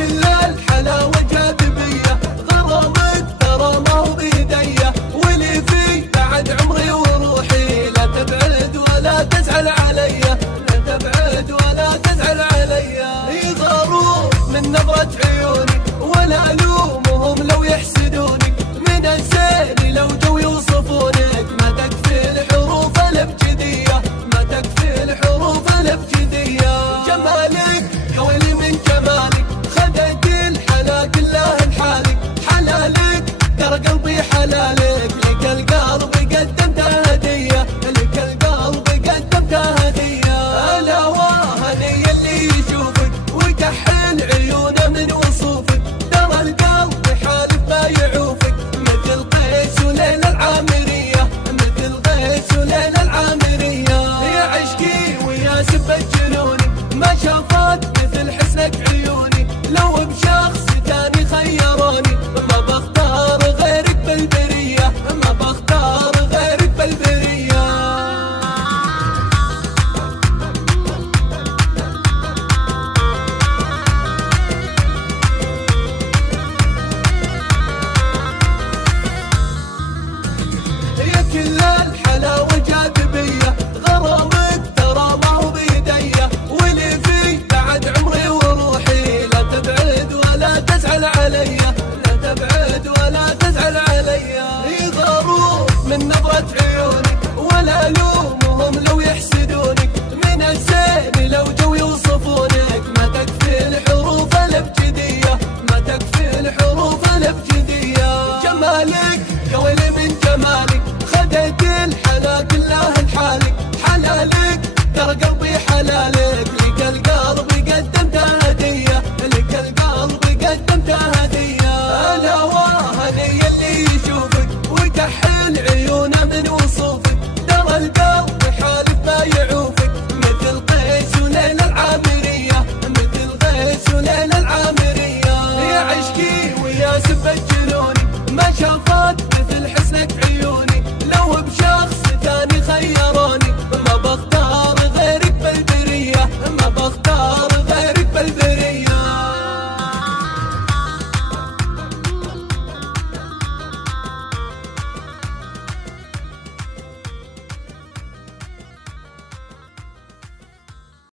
كل الحلاوة جاذبية، غرامك ترى ما هو بيديا، واللي في بعد عمري وروحي، لا تبعد ولا تزعل عليا، لا تبعد ولا تزعل عليا. يغارون من نظرة عيوني ولا ألومهم لو يحسدوني، من الزين لو جو يوصفونك، ما تكفي الحروف الابجدية، ما تكفي الحروف الابجدية. جمالك حولي من كمالك، خدت الحلا كله لحالك، حلالك ترى قلبي حلالك، لك القلب قدمته هدية، لك القلب قدمته هدية. الهوى هني اللي يشوفك ويكحل عيونه من